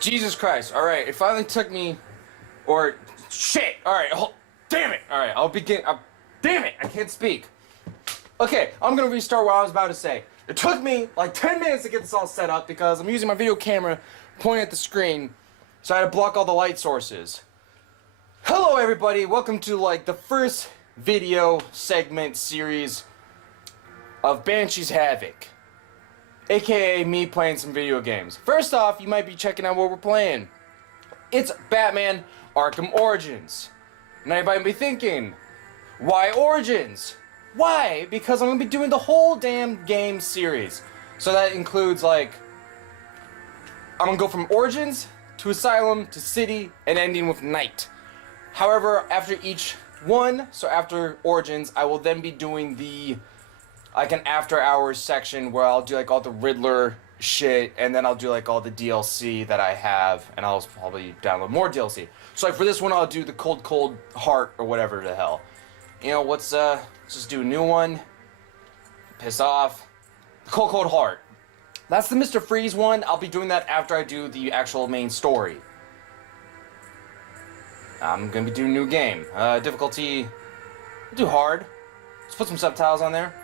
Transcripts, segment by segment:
Jesus Christ. Alright, it finally took me... Or... Shit! Alright, damn it! Alright, I'll begin... damn it! I can't speak. Okay, I'm gonna restart what I was about to say. It took me like 10 minutes to get this all set up because I'm using my video camera pointing at the screen, so I had to block all the light sources. Hello everybody, welcome to like the first video segment series of Banshee's Havoc, aka me playing some video games. First off, you might be checking out what we're playing. It's Batman Arkham Origins. Now you might be thinking, why Origins? Why? Because I'm going to be doing the whole damn game series. So that includes like, I'm going to go from Origins to Asylum to City and ending with Night. However, after each one, so after Origins, I will then be doing the like an after hours section where I'll do like all the Riddler shit, and then I'll do like all the DLC that I have, and I'll probably download more DLC. So like for this one, I'll do the Cold Heart or whatever the hell. You know, let's just do a new one. Piss off. Cold Heart. That's the Mr. Freeze one. I'll be doing that after I do the actual main story. I'm gonna be doing a new game. Difficulty, do hard. Let's put some subtitles on there.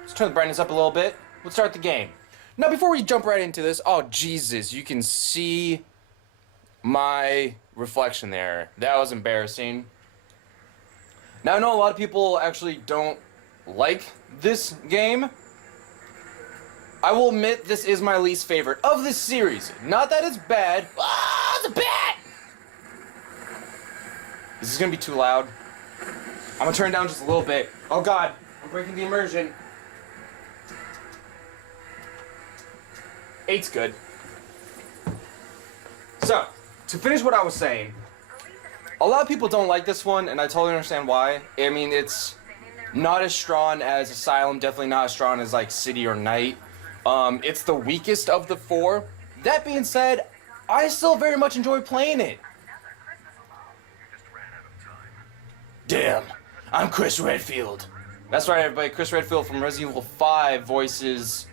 Let's turn the brightness up a little bit. Let's start the game. Now, before we jump right into this, oh Jesus, you can see my reflection there. That was embarrassing. Now, I know a lot of people actually don't like this game. I will admit this is my least favorite of this series. Not that it's bad. Ah, it's a bat! Is this gonna be too loud? I'm gonna turn it down just a little bit. Oh God, I'm breaking the immersion. 8's good. So, to finish what I was saying, a lot of people don't like this one, and I totally understand why. I mean, it's not as strong as Asylum, definitely not as strong as like City or Night. It's the weakest of the four. That being said, I still very much enjoy playing it. Damn, I'm Chris Redfield. That's right, everybody. Chris Redfield from Resident Evil 5 voices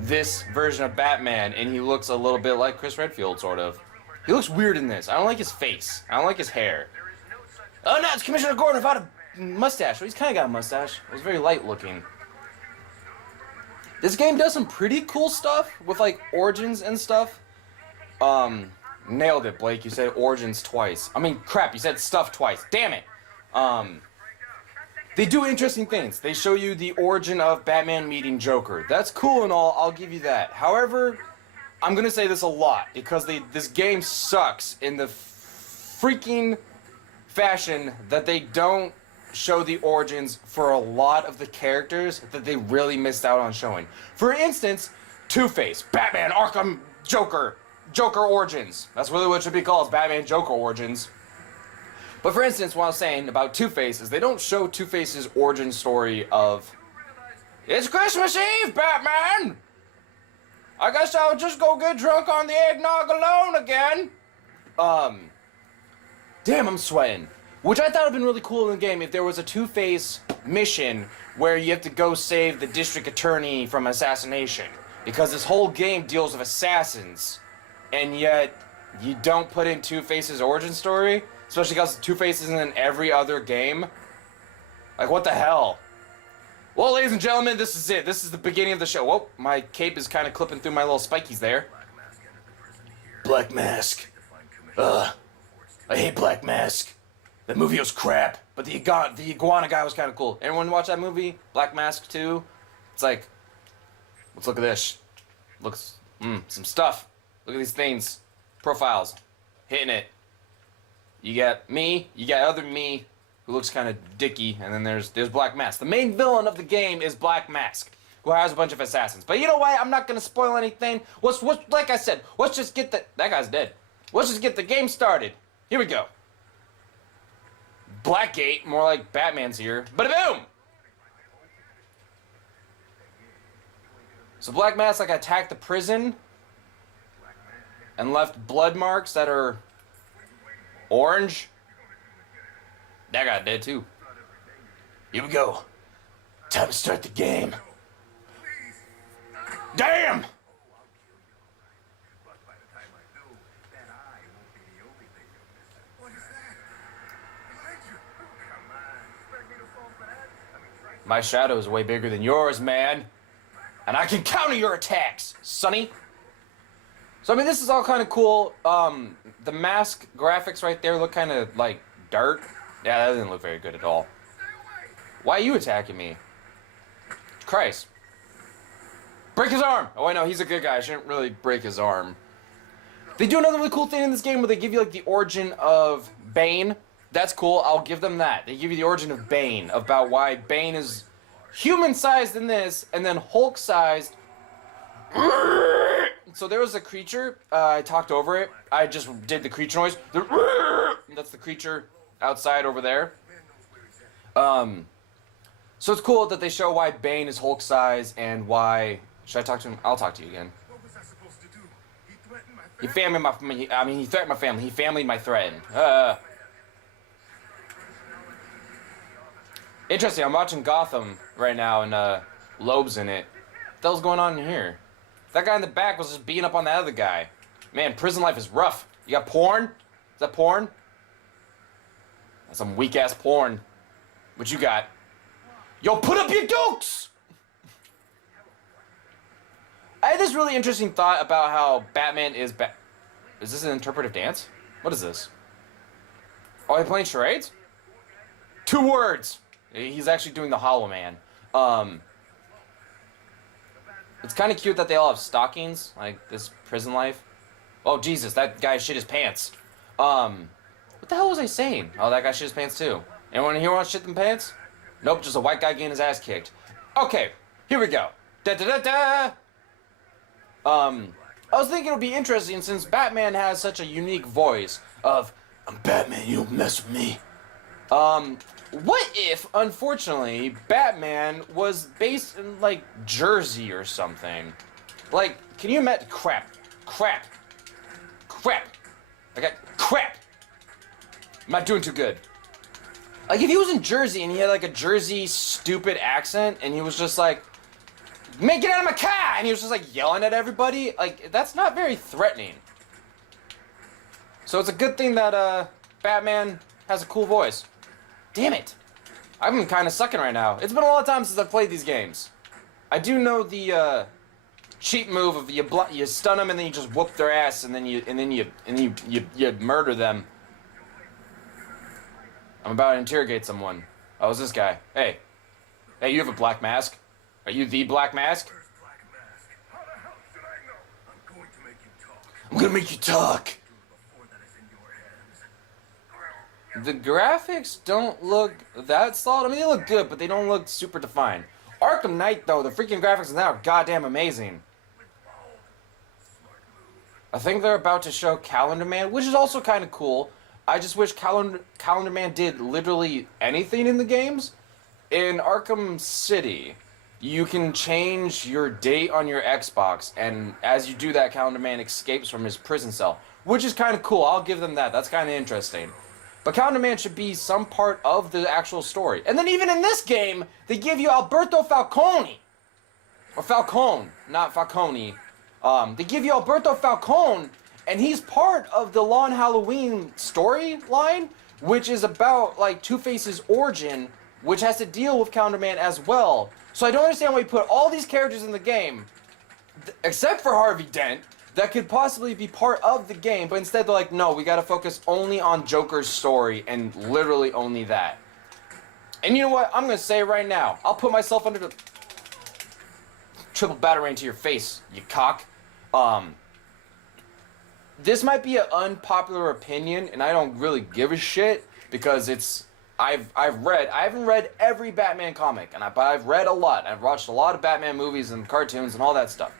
this version of Batman, and he looks a little bit like Chris Redfield, sort of. He looks weird in this. I don't like his face. I don't like his hair. Oh no, it's Commissioner Gordon without a mustache. Well, he's kind of got a mustache. It was very light looking. This game does some pretty cool stuff with like Origins and stuff. Nailed it, Blake. You said Origins twice. I mean, crap, you said stuff twice. Damn it. They do interesting things. They show you the origin of Batman meeting Joker. That's cool and all, I'll give you that. However, I'm gonna say this a lot, because this game sucks in the freaking fashion that they don't show the origins for a lot of the characters that they really missed out on showing. For instance, Two-Face, Batman, Arkham, Joker Origins. That's really what it should be called, Batman Joker Origins. But for instance, what I was saying about Two-Face is they don't show Two-Face's origin story of, it's Christmas Eve, Batman! I guess I'll just go get drunk on the eggnog alone again. Damn, I'm sweating. Which I thought would have been really cool in the game if there was a Two-Face mission where you have to go save the district attorney from assassination. Because this whole game deals with assassins, and yet you don't put in Two-Face's origin story. Especially because Two-Face isn't in every other game. Like, what the hell? Well, ladies and gentlemen, this is it. This is the beginning of the show. Whoa, my cape is kind of clipping through my little spikies there. Black Mask. I hate Black Mask. That movie was crap, but the iguana guy was kind of cool. Everyone watch that movie? Black Mask 2? It's like, let's look at this. Looks, some stuff. Look at these things. Profiles. Hitting it. You got me, you got other me, who looks kind of dicky, and then there's Black Mask. The main villain of the game is Black Mask, who has a bunch of assassins. But you know what? I'm not gonna spoil anything. Like I said, let's just get that guy's dead. Let's just get the game started. Here we go. Blackgate, more like Batman's here. Bada boom! So Black Mask like attacked the prison and left blood marks that are orange. That guy dead too. Here we go. Time to start the game. Damn! My shadow is way bigger than yours, man. And I can counter your attacks, sonny. So, I mean, this is all kind of cool. The mask graphics right there look kind of like dirt. Yeah, that didn't look very good at all. Why are you attacking me? Christ. Break his arm! Oh, I know, he's a good guy. I shouldn't really break his arm. They do another really cool thing in this game where they give you, like, the origin of Bane. That's cool. I'll give them that. They give you the origin of Bane, about why Bane is human-sized in this, and then Hulk-sized. So there was a creature. I talked over it. I just did the creature noise. That's the creature outside over there. So it's cool that they show why Bane is Hulk-sized and why... Should I talk to him? I'll talk to you again. What was I supposed to do? He threatened my He threatened my family. He familyed my threat. Interesting, I'm watching Gotham right now and Loeb's in it. What the hell's going on in here? That guy in the back was just beating up on that other guy. Man, prison life is rough. You got porn? Is that porn? That's some weak-ass porn. What you got? Yo, put up your dukes! I had this really interesting thought about how Batman is Is this an interpretive dance? What is this? Oh, are they playing charades? 2 words! He's actually doing the Hollow Man. It's kind of cute that they all have stockings, like this prison life. Oh, Jesus, that guy shit his pants. What the hell was I saying? Oh, that guy shit his pants too. Anyone here want to shit them pants? Nope, just a white guy getting his ass kicked. Okay, here we go. Da-da-da-da! I was thinking it would be interesting since Batman has such a unique voice of, I'm Batman, you don't mess with me. What if, unfortunately, Batman was based in, like, Jersey or something? Like, can you imagine? Crap. Okay, crap! I'm not doing too good. Like, if he was in Jersey and he had, like, a Jersey stupid accent and he was just like, man, get out of my car! And he was just, like, yelling at everybody, like, that's not very threatening. So it's a good thing that, Batman has a cool voice. Damn it. I'm kind of sucking right now. It's been a long time since I've played these games. I do know the, cheap move of you stun them and then you just whoop their ass and then you murder them. I'm about to interrogate someone. Oh, it's this guy. Hey, you have a black mask? Are you the Black Mask? first black mask. How the hell should I know? I'm going to make you talk. I'm gonna make you talk. Before that is in your hands. The graphics don't look that solid. I mean, they look good, but they don't look super defined. Arkham Knight, though, the freaking graphics in that are goddamn amazing. I think they're about to show Calendar Man, which is also kind of cool. I just wish Calendar Man did literally anything in the games. In Arkham City, you can change your date on your Xbox, and as you do that, Calendar Man escapes from his prison cell, which is kind of cool. I'll give them that. That's kind of interesting. But Calendar Man should be some part of the actual story. And then even in this game, they give you Alberto Falcone. Or Falcone, not Falcone. They give you Alberto Falcone, and he's part of the Law and Halloween storyline, which is about, like, Two-Face's origin, which has to deal with Calendar Man as well. So I don't understand why you put all these characters in the game, except for Harvey Dent, that could possibly be part of the game, but instead they're like, no, we gotta focus only on Joker's story, and literally only that. And you know what? I'm gonna say right now, I'll put myself under the triple batarang to your face, you cock. This might be an unpopular opinion, and I don't really give a shit, because it's, I haven't read every Batman comic, but I've read a lot. I've watched a lot of Batman movies and cartoons and all that stuff.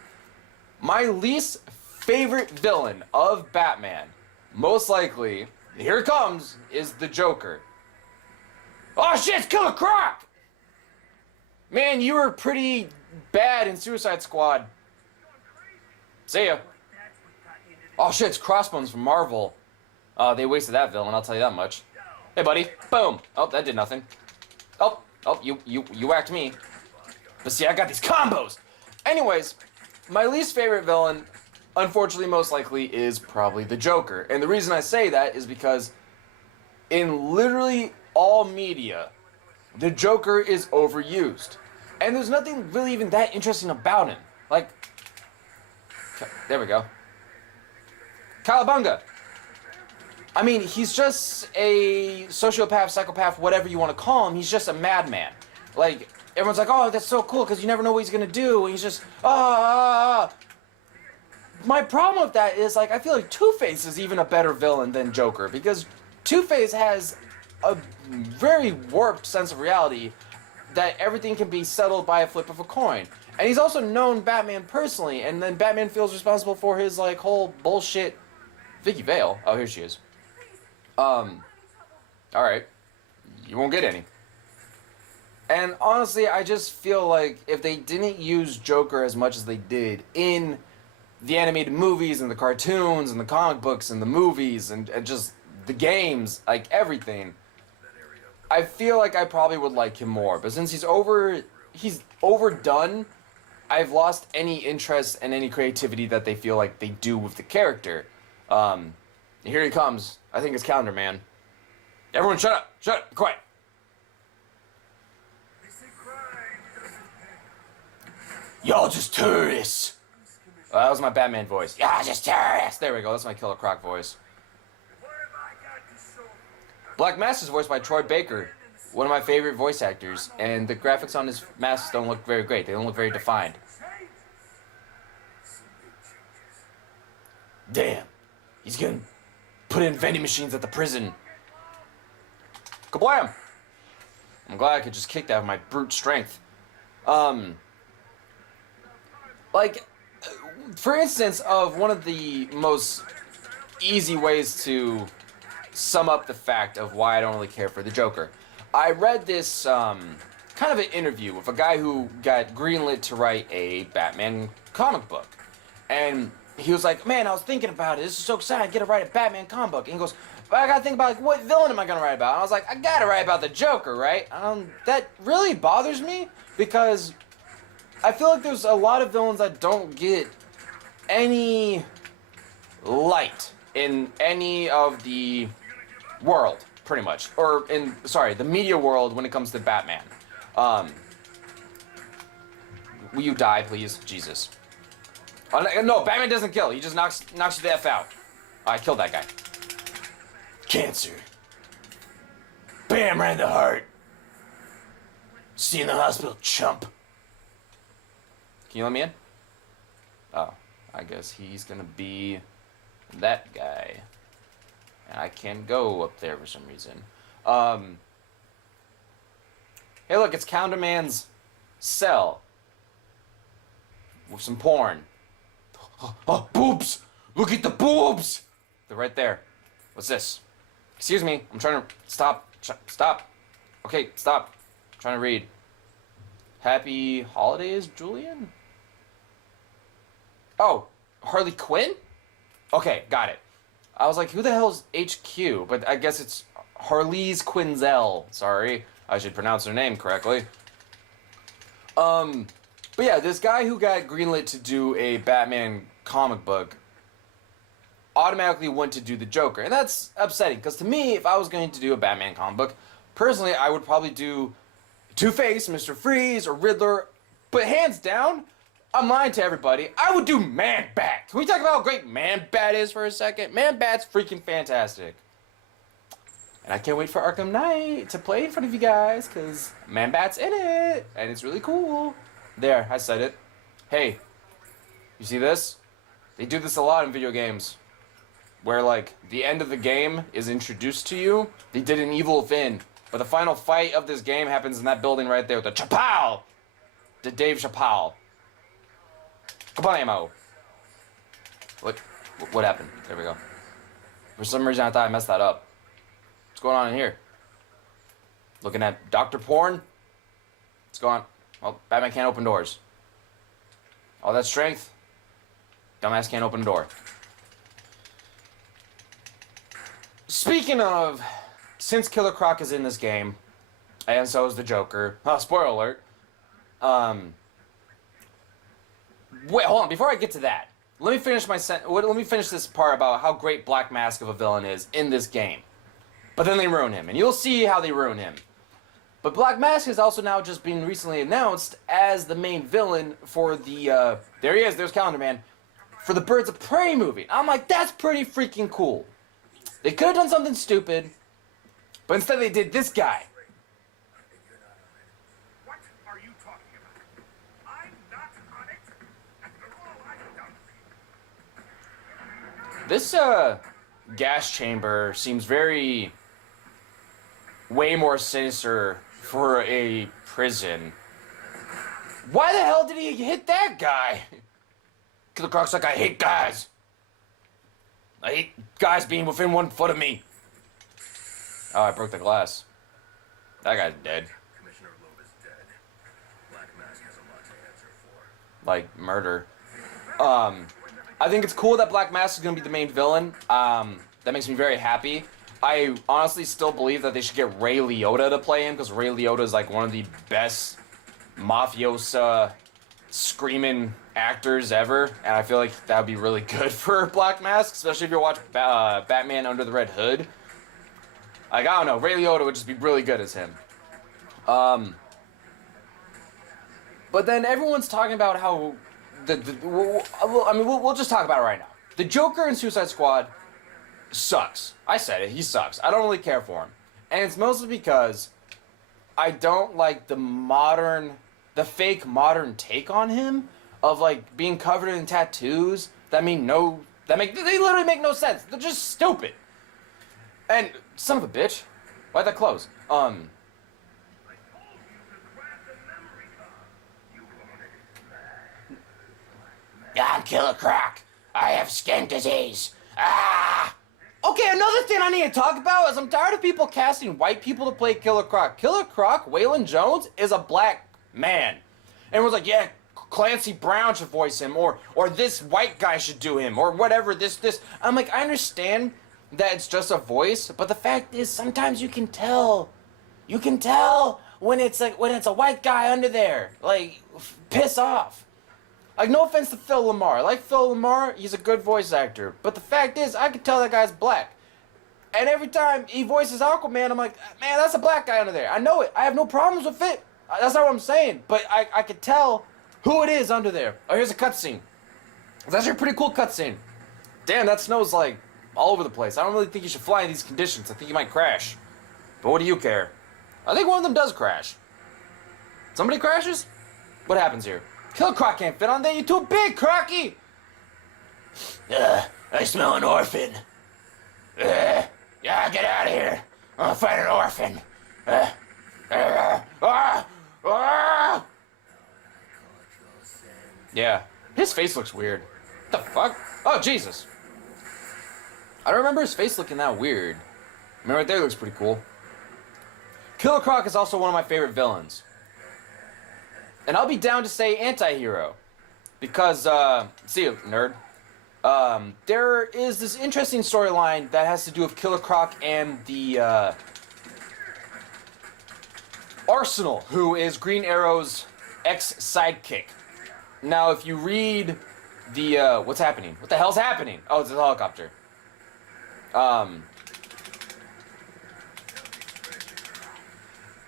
My least favorite villain of Batman, most likely, here it comes, is the Joker. Oh shit, it's Killer Croc! Man, you were pretty bad in Suicide Squad. See ya. Oh shit, it's Crossbones from Marvel. They wasted that villain, I'll tell you that much. Hey buddy, boom! Oh, that did nothing. Oh, you whacked me. But see, I got these combos! Anyways, my least favorite villain, unfortunately, most likely, is probably the Joker. And the reason I say that is because in literally all media, the Joker is overused. And there's nothing really even that interesting about him. Like, there we go. Calabunga. I mean, he's just a sociopath, psychopath, whatever you want to call him. He's just a madman. Like, everyone's like, oh, that's so cool because you never know what he's going to do. And he's just, My problem with that is, like, I feel like Two-Face is even a better villain than Joker because Two-Face has a very warped sense of reality that everything can be settled by a flip of a coin. And he's also known Batman personally, and then Batman feels responsible for his, like, whole bullshit. Vicky Vale. Oh, here she is. Alright. You won't get any. And honestly, I just feel like if they didn't use Joker as much as they did in the animated movies and the cartoons and the comic books and the movies and just the games, like everything, I feel like I probably would like him more. But since he's overdone, I've lost any interest and any creativity that they feel like they do with the character. Here he comes. I think it's Calendar Man. Everyone shut up! Shut up! Quiet! Y'all just tourists! That was my Batman voice. Y'all just tourists! There we go, that's my Killer Croc voice. Black Mask is voiced by Troy Baker, one of my favorite voice actors, and the graphics on his masks don't look very great. They don't look very defined. Damn. He's gonna put in vending machines at the prison. Kablam! I'm glad I could just kick that with my brute strength. Like, for instance, of one of the most easy ways to sum up the fact of why I don't really care for the Joker. I read this, kind of an interview with a guy who got greenlit to write a Batman comic book. And he was like, man, I was thinking about it. This is so exciting. I get to write a Batman comic book. And he goes, but I gotta think about, like, what villain am I gonna write about? And I was like, I gotta write about the Joker, right? That really bothers me because I feel like there's a lot of villains that don't get any light in any of the world, pretty much. Or in, sorry, the media world when it comes to Batman. Will you die, please? Jesus. Oh, no, Batman doesn't kill. He just knocks you the F out. I killed that guy. Cancer. Bam, right in the heart. See you in the hospital, chump. Can you let me in? Oh, I guess he's gonna be that guy. And I can't go up there for some reason. Hey, look, it's Calendar Man's cell. With some porn. Oh, boobs! Look at the boobs! They're right there. What's this? Excuse me, I'm trying to... Stop. Stop. Okay, stop. I'm trying to read. Happy holidays, Julian? Oh, Harley Quinn? Okay, got it. I was like, who the hell's HQ? But I guess it's Harley's Quinzel. Sorry, I should pronounce her name correctly. But yeah, this guy who got greenlit to do a Batman comic book automatically went to do the Joker. And that's upsetting, because to me, if I was going to do a Batman comic book, personally, I would probably do Two-Face, Mr. Freeze, or Riddler. But hands down, I'm lying to everybody, I would do Man-Bat. Can we talk about how great Man-Bat is for a second? Man-Bat's freaking fantastic. And I can't wait for Arkham Knight to play in front of you guys, because Man-Bat's in it, and it's really cool. There, I said it. Hey, you see this? They do this a lot in video games, where, like, the end of the game is introduced to you. They did an Evil Within, but the final fight of this game happens in that building right there with the Chappelle! The Dave Chappelle. Kablam! What happened? There we go. For some reason, I thought I messed that up. What's going on in here? Looking at Dr. Porn? What's going on? Well, Batman can't open doors. All that strength? Dumbass can't open a door. Speaking of, since Killer Croc is in this game, and so is the Joker. Oh, spoiler alert. Wait, hold on. Before I get to that, let me finish this part about how great Black Mask of a villain is in this game. But then they ruin him, and you'll see how they ruin him. But Black Mask has also now just been recently announced as the main villain for the, there he is, there's Calendar Man, for the Birds of Prey movie. I'm like, that's pretty freaking cool. They could have done something stupid, but instead they did this guy. What are you talking about? I'm not on it. After all I've done for you. This, gas chamber seems way more sinister for a prison. Why the hell did he hit that guy? Killer Croc's like, I hate guys. I hate guys being within 1 foot of me. Oh, I broke the glass. That guy's dead. Commissioner Loeb is dead. Black Mask has a lot to answer for. Like, murder. I think it's cool that Black Mask is gonna be the main villain. That makes me very happy. I honestly still believe that they should get Ray Liotta to play him, because Ray Liotta is like one of the best mafiosa screaming actors ever, and I feel like that would be really good for Black Mask, especially if you watch Batman Under the Red Hood. Like, I don't know, Ray Liotta would just be really good as him. But then everyone's talking about how we'll just talk about it right now. The Joker in Suicide Squad sucks. I said it, he sucks. I don't really care for him. And it's mostly because I don't like the fake modern take on him of like being covered in tattoos they literally make no sense. They're just stupid. And son of a bitch, why'd that close? I'm Killer Croc. I have skin disease. Ah! Okay, another thing I need to talk about is I'm tired of people casting white people to play Killer Croc. Killer Croc, Waylon Jones, is a black man. And was like, yeah, Clancy Brown should voice him, or this white guy should do him, or whatever, this. I'm like, I understand that it's just a voice, but the fact is sometimes you can tell. You can tell when it's a white guy under there. Like, piss off. Like, no offense to Phil Lamar. I like Phil Lamar, he's a good voice actor. But the fact is, I can tell that guy's black. And every time he voices Aquaman, I'm like, man, that's a black guy under there. I know it. I have no problems with it. That's not what I'm saying. But I could tell who it is under there. Oh, here's a cutscene. It's actually a pretty cool cutscene. Damn, that snow's like all over the place. I don't really think you should fly in these conditions. I think you might crash. But what do you care? I think one of them does crash. Somebody crashes? What happens here? Killer Croc can't fit on there. You're too big, Crocky! I smell an orphan. Yeah, get out of here. I'm gonna fight an orphan. Yeah, his face looks weird. What the fuck? Oh, Jesus. I don't remember his face looking that weird. I mean, right there looks pretty cool. Killer Croc is also one of my favorite villains. And I'll be down to say anti-hero. Because, see you, nerd. There is this interesting storyline that has to do with Killer Croc and the, Arsenal, who is Green Arrow's ex-sidekick. Now, if you read the, what's happening? What the hell's happening? Oh, it's a helicopter.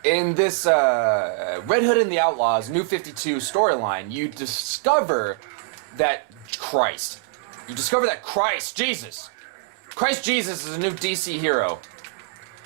In this Red Hood and the Outlaws New 52 storyline, you discover that Christ Jesus is a new DC hero.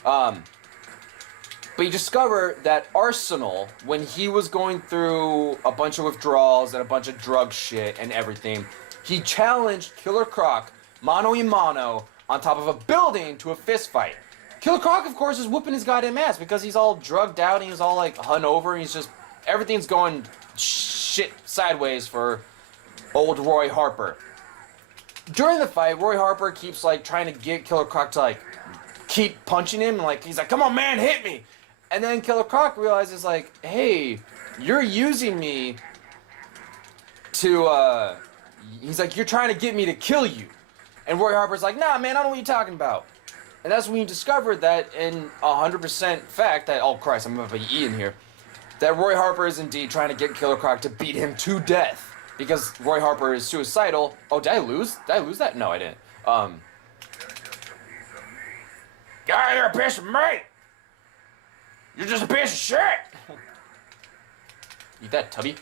But you discover that Arsenal, when he was going through a bunch of withdrawals and a bunch of drug shit and everything, he challenged Killer Croc mano a mano on top of a building to a fist fight. Killer Croc, of course, is whooping his goddamn ass because he's all drugged out and he's all like hungover and he's just, everything's going shit sideways for old Roy Harper. During the fight, Roy Harper keeps like trying to get Killer Croc to like keep punching him, like he's like, come on man, hit me. And then Killer Croc realizes like, hey, you're using me to, he's like, you're trying to get me to kill you. And Roy Harper's like, nah man, I don't know what you're talking about. And that's when you discover that in 100% fact that, oh Christ, I'm gonna be eating here, that Roy Harper is indeed trying to get Killer Croc to beat him to death. Because Roy Harper is suicidal. Oh, did I lose? Did I lose that? No, I didn't. Guy, you're a piece of meat! You're just a piece of shit! Eat that, Tubby.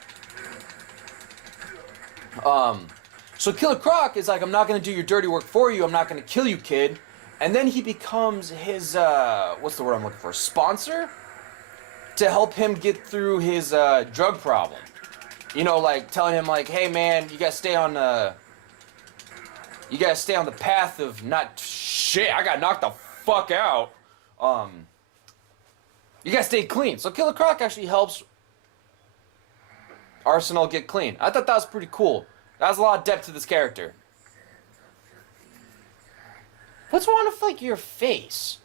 So Killer Croc is like, I'm not gonna do your dirty work for you, I'm not gonna kill you, kid. And then he becomes his, what's the word I'm looking for? Sponsor? To help him get through his, drug problem. You know, like, telling him, like, hey, man, you gotta stay on the path of not, shit, I got knocked the fuck out. You gotta stay clean. So Killer Croc actually helps Arsenal get clean. I thought that was pretty cool. That has a lot of depth to this character. What's wrong with, like, your face?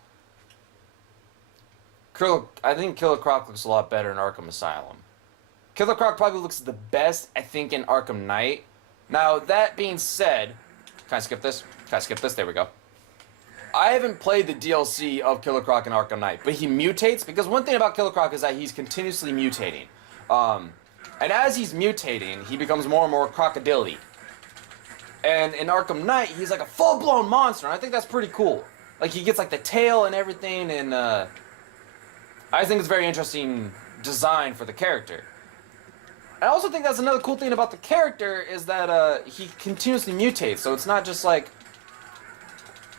I think Killer Croc looks a lot better in Arkham Asylum. Killer Croc probably looks the best, I think, in Arkham Knight. Now, that being said... Can I skip this? Can I skip this? There we go. I haven't played the DLC of Killer Croc in Arkham Knight, but he mutates, because one thing about Killer Croc is that he's continuously mutating. And as he's mutating, he becomes more and more crocodile-y. And in Arkham Knight, he's like a full-blown monster, and I think that's pretty cool. Like, he gets like the tail and everything, and I think it's very interesting design for the character. I also think that's another cool thing about the character is that he continuously mutates, so it's not just like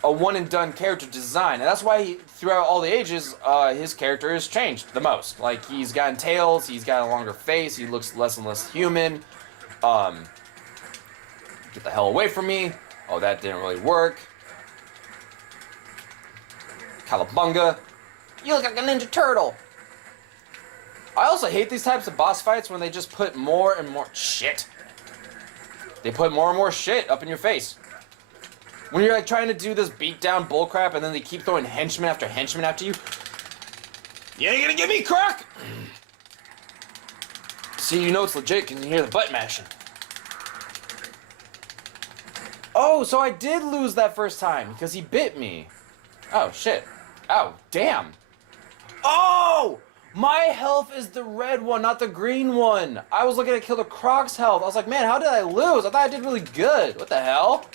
a one-and-done character design. And that's why throughout all the ages, his character has changed the most. Like, he's gotten tails, he's got a longer face, he looks less and less human. Get the hell away from me. Oh, that didn't really work. Calabunga. You look like a Ninja Turtle. I also hate these types of boss fights when they just put more and more shit. They put more and more shit up in your face. When you're like trying to do this beatdown bullcrap and then they keep throwing henchman after henchman after you. You ain't gonna get me, Croc! See, you know it's legit because you hear the butt mashing. Oh, so I did lose that first time because he bit me. Oh, shit. Oh, damn. Oh! My health is the red one, not the green one. I was looking at Killer Croc's health. I was like, man, how did I lose? I thought I did really good. What the hell?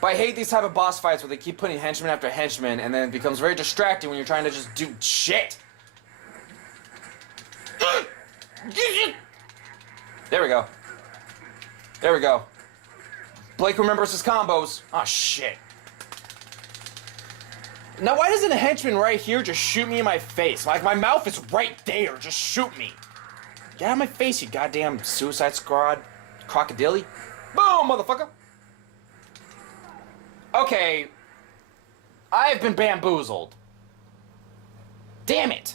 But I hate these type of boss fights where they keep putting henchman after henchman and then it becomes very distracting when you're trying to just do shit. There we go. There we go. Blake remembers his combos. Oh, shit. Now, why doesn't a henchman right here just shoot me in my face? Like, my mouth is right there. Just shoot me. Get out of my face, you goddamn Suicide Squad crocodile. Boom, motherfucker. Okay. I've been bamboozled. Damn it.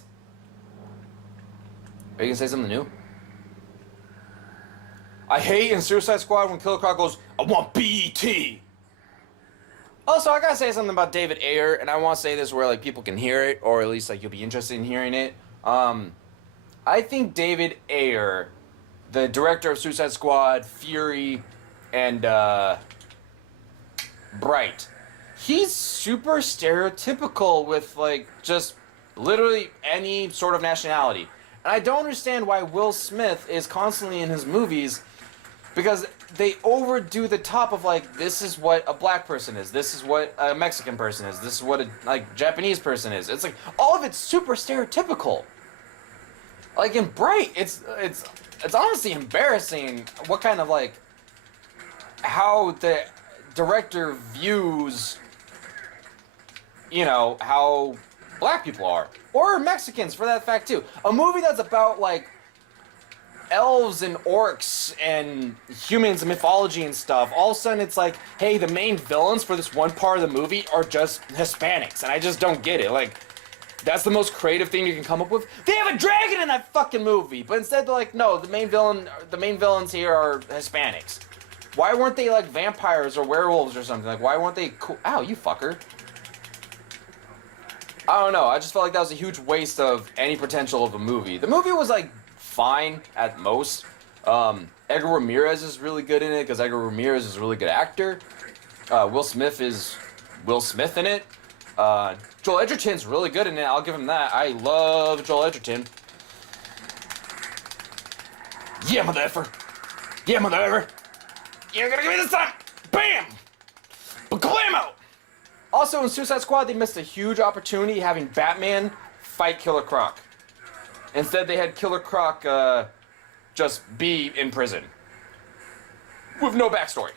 Are you gonna say something new? I hate in Suicide Squad when Killer Croc goes, I want BET. Also, I gotta say something about David Ayer, and I want to say this where like people can hear it, or at least like you'll be interested in hearing it. I think David Ayer, the director of Suicide Squad, Fury, and Bright, he's super stereotypical with like just literally any sort of nationality. And I don't understand why Will Smith is constantly in his movies, because they overdo the top of like, this is what a black person is, this is what a Mexican person is, this is what a like Japanese person is. It's like all of it's super stereotypical. Like in Bright, it's honestly embarrassing what kind of like how the director views, you know, how black people are, or Mexicans for that fact too. A movie that's about like elves and orcs and humans and mythology and stuff, all of a sudden it's like, hey, the main villains for this one part of the movie are just Hispanics, and I just don't get it. Like, that's the most creative thing you can come up with. They have a dragon in that fucking movie, but instead they're like, no, the main villains here are Hispanics. Why weren't they like vampires or werewolves or something? Like, why weren't they cool? Ow, you fucker. I don't know, I just felt like that was a huge waste of any potential of a movie. The movie was like fine at most. Edgar Ramirez is really good in it because Edgar Ramirez is a really good actor. Will Smith is Will Smith in it. Joel Edgerton's really good in it, I'll give him that. I love Joel Edgerton. Yeah, mother effer. Yeah, mother effer. You're gonna give me this time. Bam! Blammo! Also, in Suicide Squad, they missed a huge opportunity having Batman fight Killer Croc. Instead, they had Killer Croc just be in prison with no backstory.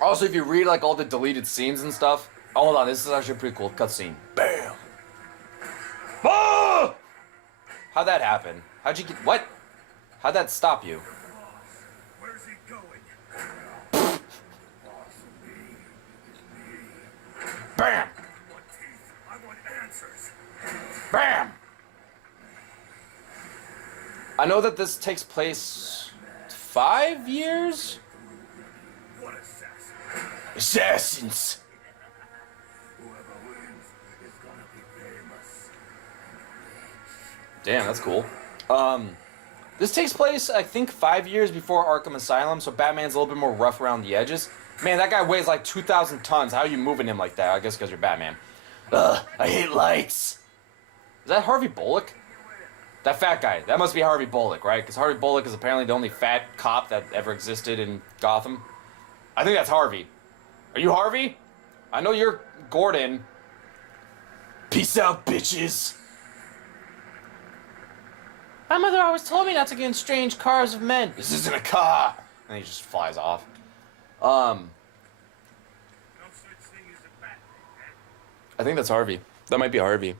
Also, if you read like all the deleted scenes and stuff, hold on, this is actually a pretty cool cutscene. Bam! Ah! How'd that happen? How'd you get what? How'd that stop you? Where's he going? Bam! I want teeth. I want answers. Bam! I know that this takes place 5 years? What assassin? Assassins! Whoever wins is gonna be famous. Damn, that's cool. This takes place, I think, 5 years before Arkham Asylum, so Batman's a little bit more rough around the edges. Man, that guy weighs like 2,000 tons. How are you moving him like that? I guess because you're Batman. Ugh, I hate lights. Is that Harvey Bullock? That fat guy. That must be Harvey Bullock, right? Because Harvey Bullock is apparently the only fat cop that ever existed in Gotham. I think that's Harvey. Are you Harvey? I know you're Gordon. Peace out, bitches. My mother always told me not to get in strange cars of men. This isn't a car. And he just flies off. No such thing as a bat. I think that's Harvey. That might be Harvey.